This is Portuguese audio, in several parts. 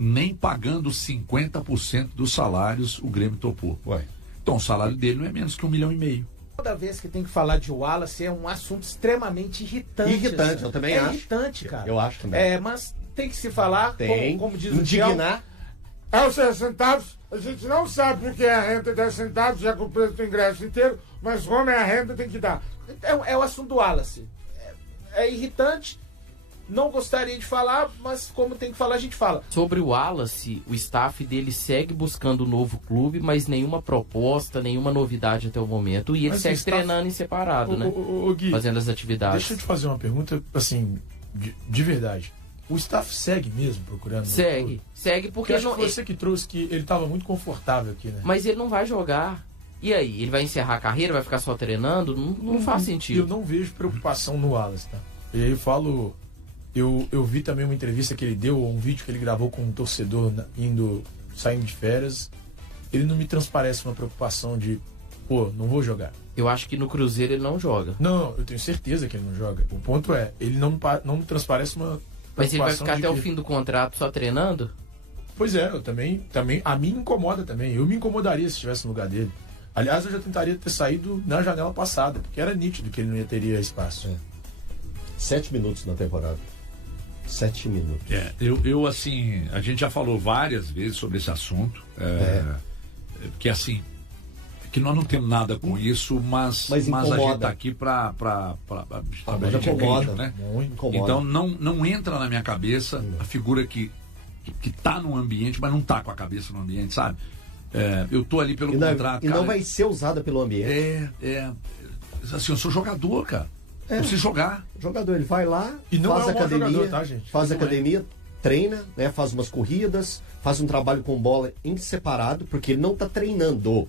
nem pagando 50% dos salários o Grêmio topou. Ué. Então o salário dele não é menos que 1,5 milhão. Toda vez que tem que falar de Wallace é um assunto extremamente irritante. Irritante, eu também acho. É irritante, cara. Eu acho também. Mas tem que se falar, Tem. como diz o Indignar. É os 10 centavos, a gente não sabe porque é a renda de 10 centavos, já com o preço do ingresso inteiro, mas como é a renda tem que dar. É o assunto do Wallace. É irritante, não gostaria de falar, mas como tem que falar, a gente fala. Sobre o Wallace, o staff dele segue buscando um novo clube, mas nenhuma proposta, nenhuma novidade até o momento. E ele Mas segue treinando em separado, né? Gui, fazendo as atividades. deixa eu te fazer uma pergunta, assim, de verdade. O staff segue mesmo procurando? Segue porque Porque ele acho não... que você que trouxe que ele estava muito confortável aqui, né? Mas ele não vai jogar. E aí? Ele vai encerrar a carreira? Vai ficar só treinando? Não faz sentido. Eu não vejo preocupação no Wallace, tá? E aí eu falo... Eu vi também uma entrevista que ele deu, um vídeo que ele gravou com um torcedor saindo de férias. Ele não me transparece uma preocupação de, não vou jogar. Eu acho que no Cruzeiro ele não joga. Não, eu tenho certeza que ele não joga. O ponto é, ele não me transparece uma preocupação. Mas ele vai ficar até o que... fim do contrato só treinando? Pois é, eu também, a mim incomoda também. Eu me incomodaria se estivesse no lugar dele. Aliás, eu já tentaria ter saído na janela passada, porque era nítido que ele não teria espaço. 7 minutos na temporada. 7 minutos. Eu assim, a gente já falou várias vezes sobre esse assunto, que assim, que nós não temos nada com isso, mas a gente tá aqui pra gente incomoda, né? Incomoda. Então não entra na minha cabeça a figura que tá no ambiente, mas não tá com a cabeça no ambiente, sabe? Eu tô ali pelo contrato, e cara. não vai ser usada pelo ambiente. Assim, eu sou jogador, cara. Eu preciso jogar. O jogador, ele vai lá, e não faz é um academia, jogador, tá, gente? faz academia, treina, né, faz umas corridas, faz um trabalho com bola em separado, porque ele não tá treinando.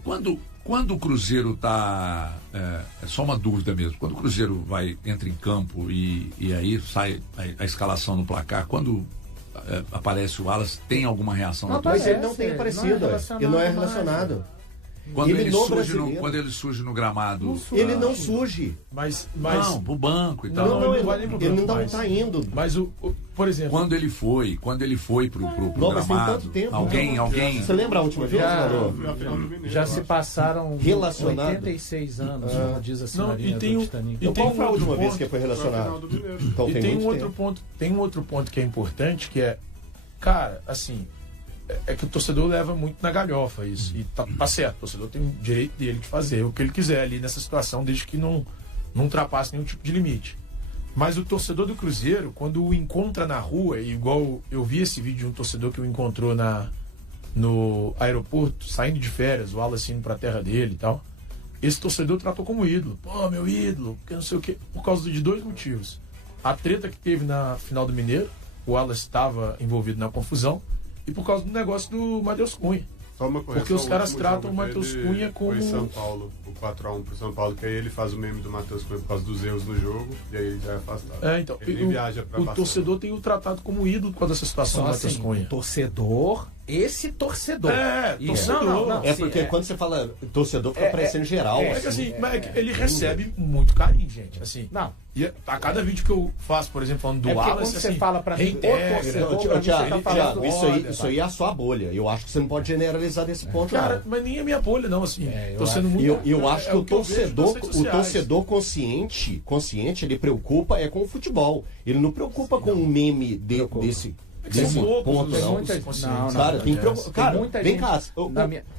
Quando o Cruzeiro tá... É só uma dúvida mesmo. Quando o Cruzeiro entra em campo e aí sai a escalação no placar, quando aparece o Wallace, tem alguma reação? Mas ele não tem aparecido. Ele não é relacionado. Quando ele surge no gramado... Ele não surge. Mas não, pro banco e tal. Não, ele não tá indo. Mas, por exemplo... Quando ele foi pro mas tem gramado... tanto tempo. Alguém... Você lembra a última vez, Já se passaram 86 anos, diz assim. Qual foi a última vez que foi relacionado? Então, e tem um outro ponto que é importante, que é... Cara, assim... É que o torcedor leva muito na galhofa isso. E tá certo, o torcedor tem o direito dele de fazer o que ele quiser ali nessa situação, desde que não ultrapasse nenhum tipo de limite. Mas o torcedor do Cruzeiro, quando o encontra na rua, igual eu vi esse vídeo de um torcedor que o encontrou no aeroporto, saindo de férias, o Wallace indo pra terra dele e tal, esse torcedor tratou como ídolo. Meu ídolo, que não sei o quê. Por causa de 2 motivos. A treta que teve na final do Mineiro, o Wallace estava envolvido na confusão, e por causa do negócio do Matheus Cunha. Só uma correção, porque os caras tratam o Matheus Cunha como... Foi São Paulo, o 4x1 pro São Paulo, que aí ele faz o meme do Matheus Cunha por causa dos erros no jogo, e aí ele já é afastado. Então, ele viaja pra o torcedor tem o tratado como ídolo por causa dessa situação do Matheus Cunha. Torcedor, esse torcedor. Torcedor. Não, porque quando você fala torcedor, fica parecendo geral. Ele recebe muito carinho, gente. Assim, não. E a cada vídeo que eu faço, por exemplo, falando do Wallace, quando você fala pra mim, Thiago, isso aí é a sua bolha. Eu acho que você não pode generalizar desse ponto, cara, mas nem a minha bolha, não, assim. Tô sendo muito... Eu acho que o torcedor consciente, ele preocupa com o futebol. Ele não preocupa com um meme desse ponto, não. Cara, vem cá.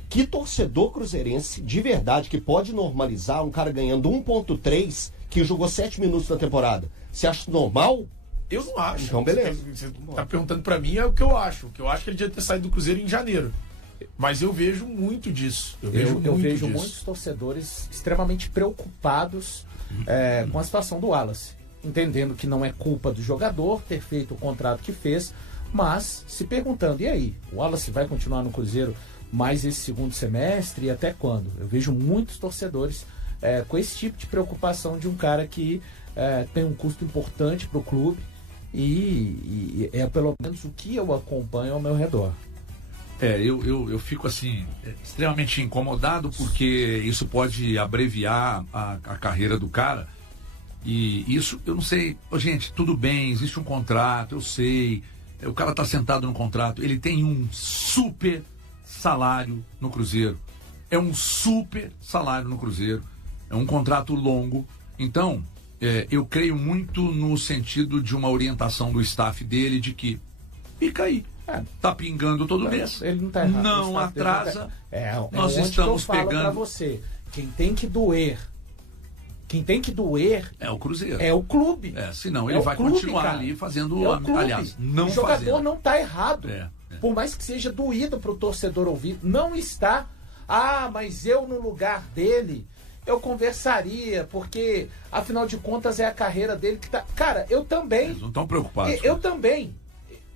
Que torcedor cruzeirense, de verdade, que pode normalizar um cara ganhando 1,3 que jogou 7 minutos na temporada? Você acha normal? Eu não acho. Então, beleza. Você tá perguntando pra mim é o que eu acho. O que eu acho que ele devia ter saído do Cruzeiro em janeiro. Mas eu vejo muito disso. Eu vejo muitos torcedores extremamente preocupados com a situação do Wallace. Entendendo que não é culpa do jogador ter feito o contrato que fez, mas se perguntando, e aí? O Wallace vai continuar no Cruzeiro mais esse segundo semestre e até quando? Eu vejo muitos torcedores com esse tipo de preocupação de um cara que tem um custo importante para o clube e é pelo menos o que eu acompanho ao meu redor. Eu fico assim extremamente incomodado porque isso pode abreviar a carreira do cara e isso eu não sei, gente, tudo bem, existe um contrato, eu sei, o cara está sentado no contrato, ele tem um super salário no Cruzeiro. É um super salário no Cruzeiro. É um contrato longo. Então, eu creio muito no sentido de uma orientação do staff dele de que fica aí. Tá pingando todo mês. Ele não tá errado. Não atrasa. Nós onde estamos que eu falo pegando. Pra você, quem tem que doer é o Cruzeiro. É o clube. Senão ele vai clube, continuar cara. ali fazendo. Aliás, não o jogador fazendo. não tá errado. Por mais que seja doído pro torcedor ouvir, não está. Mas eu no lugar dele, eu conversaria, porque afinal de contas é a carreira dele que tá. Cara, eu também. Eles não estão preocupados. Eu também.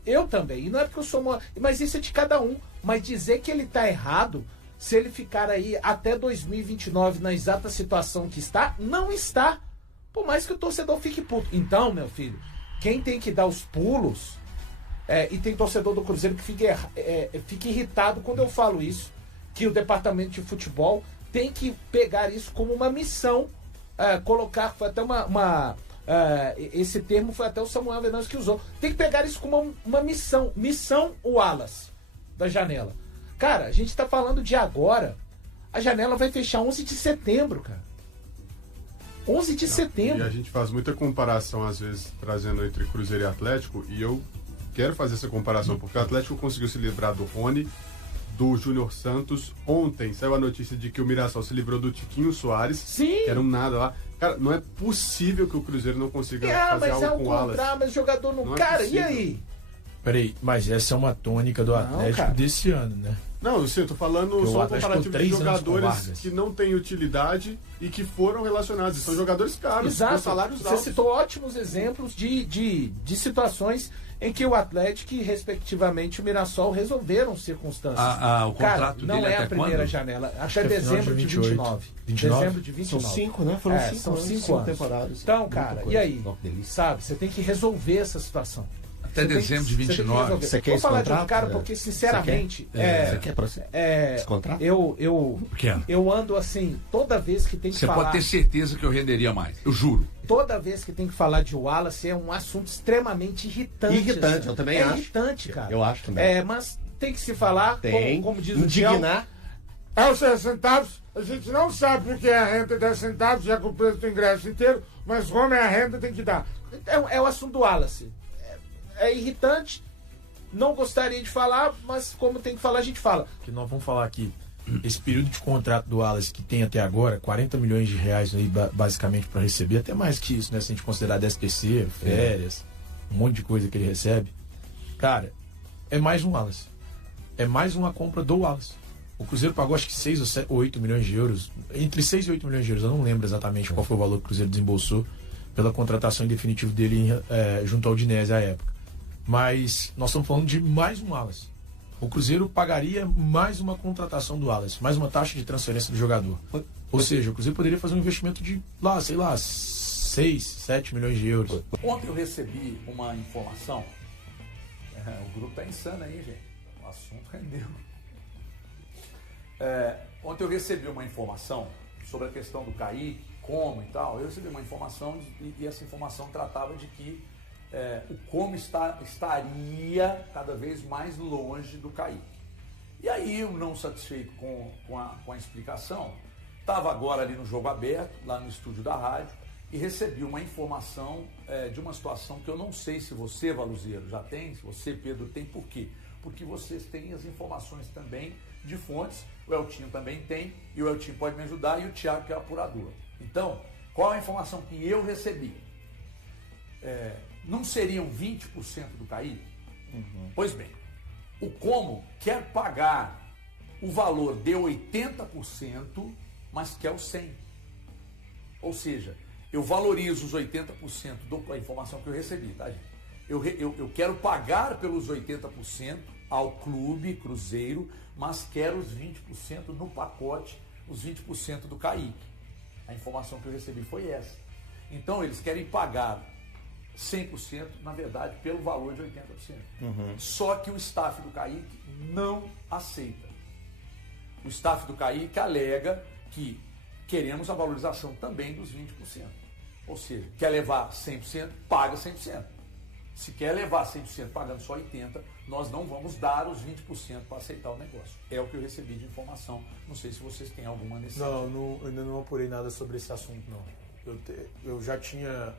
E não é porque eu sou uma. Mas isso é de cada um. Mas dizer que ele tá errado, se ele ficar aí até 2029 na exata situação que está, não está. Por mais que o torcedor fique puto. Então, meu filho, quem tem que dar os pulos, e tem torcedor do Cruzeiro que fica irritado quando eu falo isso, que o departamento de futebol tem que pegar isso como uma missão, colocar, foi até esse termo foi até o Samuel Venâncio que usou. Tem que pegar isso como uma missão. Missão Wallace, da janela. Cara, a gente tá falando de agora. A janela vai fechar 11 de setembro, cara. 11 de setembro. E a gente faz muita comparação, às vezes, trazendo entre Cruzeiro e Atlético. E eu quero fazer essa comparação, porque o Atlético conseguiu se livrar do Rony, do Júnior Santos. Ontem saiu a notícia de que o Mirassol se livrou do Tiquinho Soares. Sim. Que era um nada lá. Cara, não é possível que o Cruzeiro não consiga fazer algo com o Wallace. Mas o jogador não... Cara, e aí? Peraí, mas essa é uma tônica do Atlético desse ano, né? Não, eu tô falando só um comparativo de jogadores que não têm utilidade e que foram relacionados. São jogadores caros, com salários altos. Você citou ótimos exemplos de situações em que o Atlético e, respectivamente, o Mirassol resolveram circunstâncias. O contrato dele não é a primeira quando? janela. Até dezembro de 29. Dezembro de 29. São 5, né? Foram 5 são 5 anos. temporadas. Então, cara, e aí? Sabe, você tem que resolver essa situação. Até dezembro de 29. Você quer Vou esse falar contrato? de um cara porque, sinceramente... Você quer esse contrato? Eu ando assim, toda vez que tem que Você falar... pode ter certeza que eu renderia mais. Eu juro. Toda vez que tem que falar de Wallace é um assunto extremamente irritante. Irritante, assim. eu também acho. É irritante, cara. Eu acho também. Mas tem que se falar, como diz o indignar. É os 10 centavos, a gente não sabe o que é a renda de 10 centavos, já com o preço do ingresso inteiro, mas como é a renda tem que dar. É o assunto do Wallace. É irritante, não gostaria de falar, mas como tem que falar, a gente fala. Que nós vamos falar aqui. Esse período de contrato do Wallace que tem até agora, 40 milhões de reais aí, basicamente, para receber, até mais que isso, né? Se a gente considerar DSPC, férias, um monte de coisa que ele recebe. Cara, é mais um Wallace. É mais uma compra do Wallace. O Cruzeiro pagou acho que 6 ou 8 milhões de euros, entre 6 e 8 milhões de euros, eu não lembro exatamente qual foi o valor que o Cruzeiro desembolsou pela contratação em definitivo dele junto ao Udinese à época. Mas nós estamos falando de mais um Wallace. O Cruzeiro pagaria mais uma contratação do Wallace, mais uma taxa de transferência do jogador. Ou seja, o Cruzeiro poderia fazer um investimento de, 6, 7 milhões de euros. Ontem eu recebi uma informação. O grupo tá insano aí, gente. O assunto rendeu. Ontem eu recebi uma informação sobre a questão do Kaique, como e tal. Eu recebi uma informação e essa informação tratava de que o Como estaria cada vez mais longe do Kaique. E aí, eu não satisfeito com a explicação, estava agora ali no Jogo Aberto, lá no estúdio da rádio, e recebi uma informação de uma situação que eu não sei se você, Valuzeiro, já tem, se você, Pedro, tem. Por quê? Porque vocês têm as informações também de fontes, o Eltinho também tem, e o Eltinho pode me ajudar, e o Thiago, que é apurador. Então, qual a informação que eu recebi? Não seriam 20% do Kaique? Pois bem, o Como quer pagar o valor de 80%, mas quer o 100%. Ou seja, eu valorizo os 80% da informação que eu recebi, tá, gente? Eu quero pagar pelos 80% ao clube Cruzeiro, mas quero os 20% no pacote, os 20% do Kaique. A informação que eu recebi foi essa. Então, eles querem pagar 100%, na verdade, pelo valor de 80%. Só que o staff do Kaique não aceita. O staff do Kaique alega que queremos a valorização também dos 20%. Ou seja, quer levar 100%, paga 100%. Se quer levar 100% pagando só 80%, nós não vamos dar os 20% para aceitar o negócio. É o que eu recebi de informação. Não sei se vocês têm alguma necessidade. Não, ainda não apurei nada sobre esse assunto, não. Eu já tinha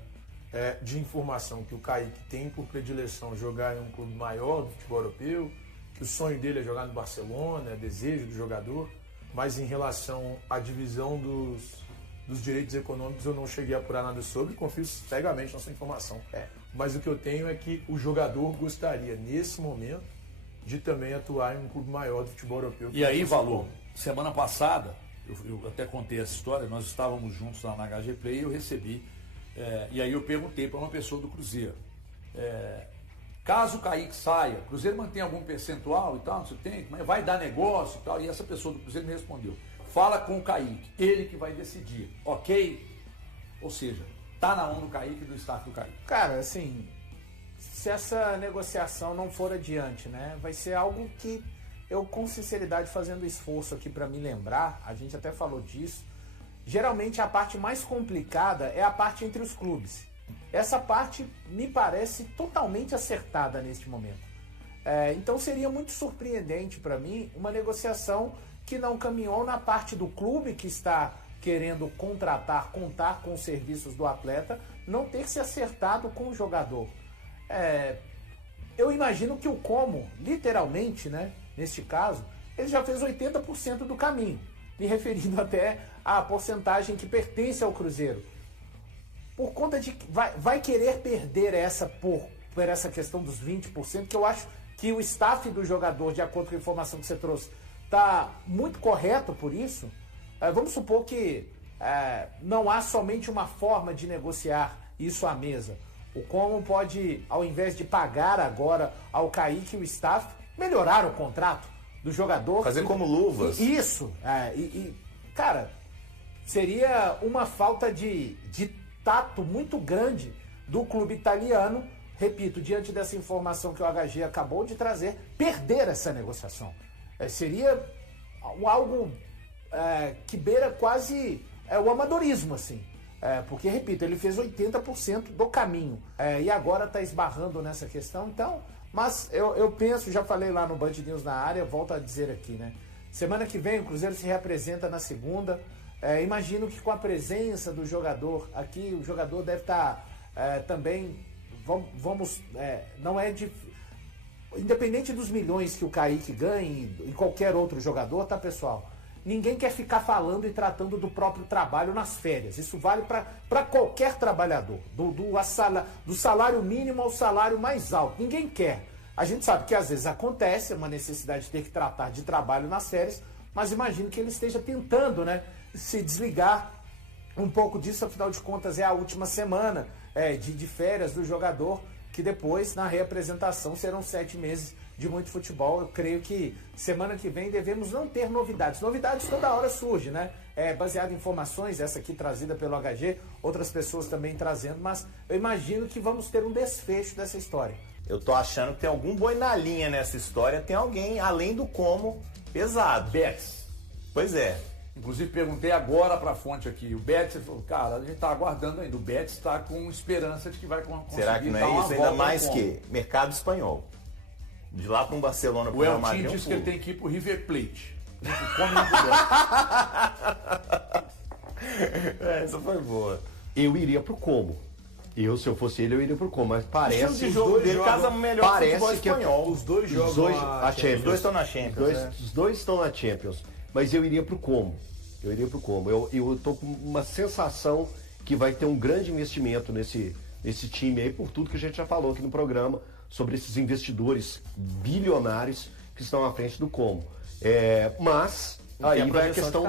de informação que o Kaique tem por predileção jogar em um clube maior do futebol europeu, que o sonho dele é jogar no Barcelona, é desejo do jogador, mas em relação à divisão dos direitos econômicos eu não cheguei a apurar nada sobre, confio cegamente nessa informação. Mas o que eu tenho é que o jogador gostaria, nesse momento, de também atuar em um clube maior do futebol europeu. E aí, Valor, semana passada, eu até contei essa história, nós estávamos juntos lá na HG Play e eu recebi, e aí eu perguntei para uma pessoa do Cruzeiro, caso o Kaique saia, o Cruzeiro mantém algum percentual e tal, não sei o que tem, vai dar negócio e tal, e essa pessoa do Cruzeiro me respondeu, fala com o Kaique, ele que vai decidir, ok? Ou seja, tá na mão do Kaique e do staff do Kaique. Cara, assim, se essa negociação não for adiante, né, vai ser algo que eu, com sinceridade, fazendo esforço aqui para me lembrar, a gente até falou disso, geralmente a parte mais complicada é a parte entre os clubes. Essa parte me parece totalmente acertada neste momento. Então seria muito surpreendente para mim uma negociação que não caminhou na parte do clube que está querendo contar com os serviços do atleta, não ter se acertado com o jogador. Eu imagino que o Como, literalmente, né, neste caso, ele já fez 80% do caminho, me referindo até à porcentagem que pertence ao Cruzeiro. Por conta de que vai querer perder essa por essa questão dos 20%, que eu acho que o staff do jogador, de acordo com a informação que você trouxe, está muito correto por isso. Vamos supor que não há somente uma forma de negociar isso à mesa. O Como pode, ao invés de pagar agora ao Kaique e o staff, melhorar o contrato do jogador. Fazer como luvas. Isso. Cara, seria uma falta de tato muito grande do clube italiano, repito, diante dessa informação que o HG acabou de trazer, perder essa negociação. Seria algo que beira quase o amadorismo, assim. Porque, repito, ele fez 80% do caminho e agora está esbarrando nessa questão. Então, mas eu penso, já falei lá no Band News na área, volto a dizer aqui, né? Semana que vem o Cruzeiro se reapresenta na segunda. Imagino que com a presença do jogador aqui, o jogador deve estar também, não é difícil. Independente dos milhões que o Kaique ganhe e qualquer outro jogador, tá, pessoal? Ninguém quer ficar falando e tratando do próprio trabalho nas férias. Isso vale para qualquer trabalhador, do salário mínimo ao salário mais alto. Ninguém quer. A gente sabe que às vezes acontece uma necessidade de ter que tratar de trabalho nas férias, mas imagino que ele esteja tentando, né, se desligar um pouco disso, afinal de contas é a última semana de férias do jogador, que depois, na reapresentação, serão 7 meses de muito futebol. Eu creio que semana que vem devemos não ter novidades. Novidades toda hora surgem, né? Baseado em informações, essa aqui trazida pelo HG, outras pessoas também trazendo, mas eu imagino que vamos ter um desfecho dessa história. Eu tô achando que tem algum boi na linha nessa história, tem alguém, além do Como, pesado. Betis. Pois é. Inclusive perguntei agora para a fonte aqui, o Betis falou, cara, a gente está aguardando ainda, o Betis está com esperança de que vai conseguir. Será que não é isso? Ainda mais que mercado espanhol. De lá para um Barcelona, o Real Madrid. O Eltinho disse que ele tem que ir para o River Plate. Essa foi boa. Eu iria pro Como. Se eu fosse ele, eu iria pro Como. Mas parece que o jogo dele casa melhor parece que o espanhol. Os dois jogam Os dois estão na Champions. Os dois estão na Champions. Mas eu iria pro Como. Eu tô com uma sensação que vai ter um grande investimento nesse time aí, por tudo que a gente já falou aqui no programa, sobre esses investidores bilionários que estão à frente do Como. Mas aí vai a questão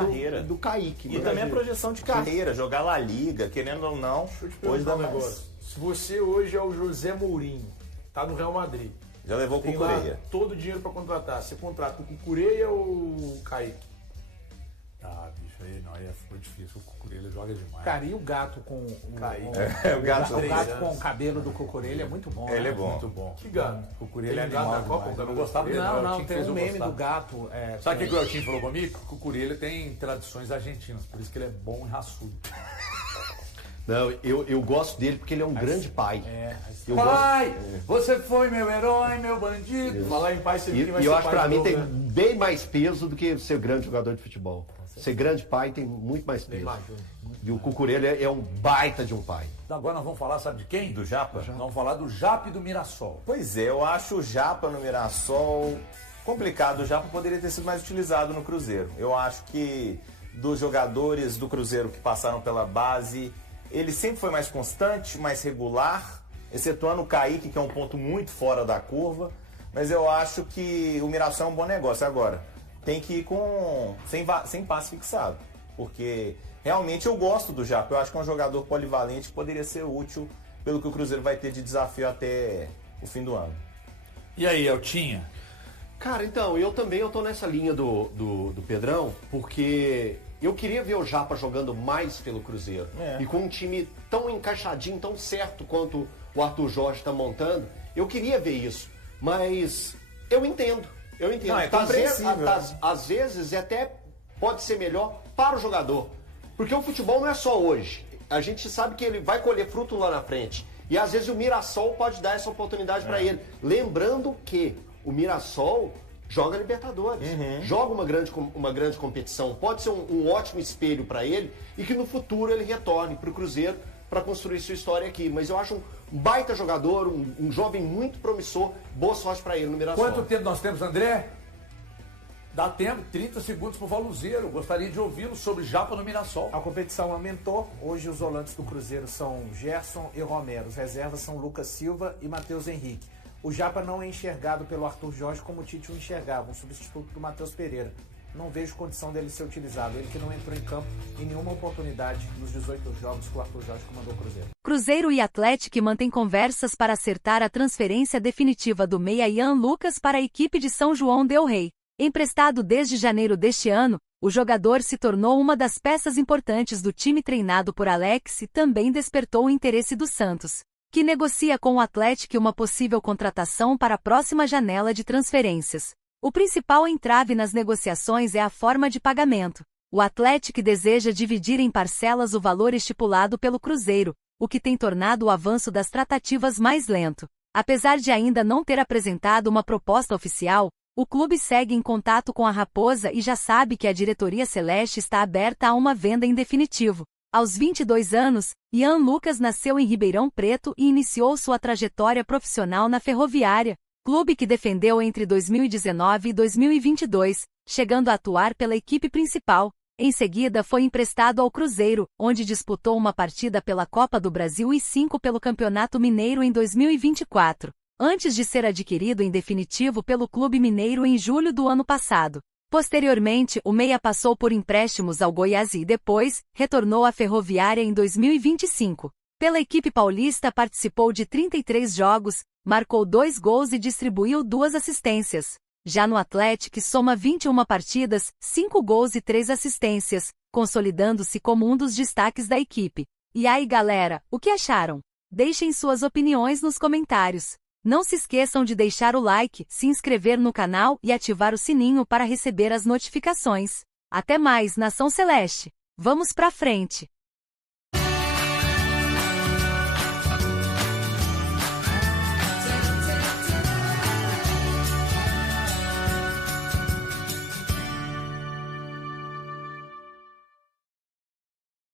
do Kaique. E também a projeção de carreira, jogar La Liga, querendo ou não. Deixa eu te perguntar um negócio. Se você hoje é o José Mourinho, tá no Real Madrid. Já levou o Cucurella. Todo o dinheiro para contratar. Você contrata o Cucurella ou o Kaique? Bicho, aí foi difícil. O Cucurella joga demais. Cara, e o gato com o gato com o cabelo do Cucurella é muito bom. Ele né? é bom. Muito bom. Que gato? O Cucurella é animal. Eu não gostava dele. Não, tem um meme do gato. Sabe o que o Eltinho falou comigo? O Cucurella tem tradições argentinas, por isso que ele é bom e raçudo. Não, eu gosto dele porque ele é um grande pai. Pai, você foi meu herói, meu bandido. Falar em pai, e eu acho que pra mim tem bem mais peso do que ser grande jogador de futebol. Ser grande pai tem muito mais peso. E o Cucurella é um baita de um pai. Agora nós vamos falar, sabe de quem? Do Japa? Nós vamos falar do Japa e do Mirassol. Pois é, eu acho o Japa no Mirassol complicado. O Japa poderia ter sido mais utilizado no Cruzeiro. Eu acho que dos jogadores do Cruzeiro que passaram pela base, ele sempre foi mais constante, mais regular, excetuando o Kaique, que é um ponto muito fora da curva. Mas eu acho que o Mirassol é um bom negócio. Agora, tem que ir sem passe fixado. Porque realmente eu gosto do Japa. Eu acho que é um jogador polivalente que poderia ser útil pelo que o Cruzeiro vai ter de desafio até o fim do ano. E aí, Eltinha? Cara, então, eu tô nessa linha do Pedrão, porque eu queria ver o Japa jogando mais pelo Cruzeiro. E com um time tão encaixadinho, tão certo quanto o Arthur Jorge está montando, eu queria ver isso. Mas eu entendo. Não, é compreensível. Às vezes até pode ser melhor para o jogador. Porque o futebol não é só hoje. A gente sabe que ele vai colher fruto lá na frente. E às vezes o Mirassol pode dar essa oportunidade para ele. Lembrando que o Mirassol joga Libertadores, joga uma grande competição. Pode ser um ótimo espelho para ele e que no futuro ele retorne para o Cruzeiro para construir sua história aqui. Mas eu acho um baita jogador, um jovem muito promissor. Boa sorte para ele no Mirassol. Quanto tempo nós temos, André? Dá tempo, 30 segundos para o Valuzeiro. Gostaria de ouvi-lo sobre Japa no Mirassol. A competição aumentou. Hoje os volantes do Cruzeiro são Gerson e Romero. Os reservas são Lucas Silva e Matheus Henrique. O Japa não é enxergado pelo Arthur Jorge como o Tite o enxergava, um substituto do Matheus Pereira. Não vejo condição dele ser utilizado. Ele que não entrou em campo em nenhuma oportunidade nos 18 jogos que o Arthur Jorge comandou o Cruzeiro. Cruzeiro e Atlético mantêm conversas para acertar a transferência definitiva do meia Ian Lucas para a equipe de São João del Rei. Emprestado desde janeiro deste ano, o jogador se tornou uma das peças importantes do time treinado por Alex e também despertou o interesse do Santos, que negocia com o Atlético uma possível contratação para a próxima janela de transferências. O principal entrave nas negociações é a forma de pagamento. O Atlético deseja dividir em parcelas o valor estipulado pelo Cruzeiro, o que tem tornado o avanço das tratativas mais lento. Apesar de ainda não ter apresentado uma proposta oficial, o clube segue em contato com a Raposa e já sabe que a diretoria celeste está aberta a uma venda em definitivo. Aos 22 anos, Ian Lucas nasceu em Ribeirão Preto e iniciou sua trajetória profissional na Ferroviária, clube que defendeu entre 2019 e 2022, chegando a atuar pela equipe principal. Em seguida foi emprestado ao Cruzeiro, onde disputou uma partida pela Copa do Brasil e 5 pelo Campeonato Mineiro em 2024. Antes de ser adquirido em definitivo pelo Clube Mineiro em julho do ano passado. Posteriormente, o meia passou por empréstimos ao Goiás e depois, retornou à Ferroviária em 2025. Pela equipe paulista participou de 33 jogos, marcou 2 gols e distribuiu 2 assistências. Já no Atlético soma 21 partidas, 5 gols e 3 assistências, consolidando-se como um dos destaques da equipe. E aí galera, o que acharam? Deixem suas opiniões nos comentários. Não se esqueçam de deixar o like, se inscrever no canal e ativar o sininho para receber as notificações. Até mais, Nação Celeste! Vamos pra frente!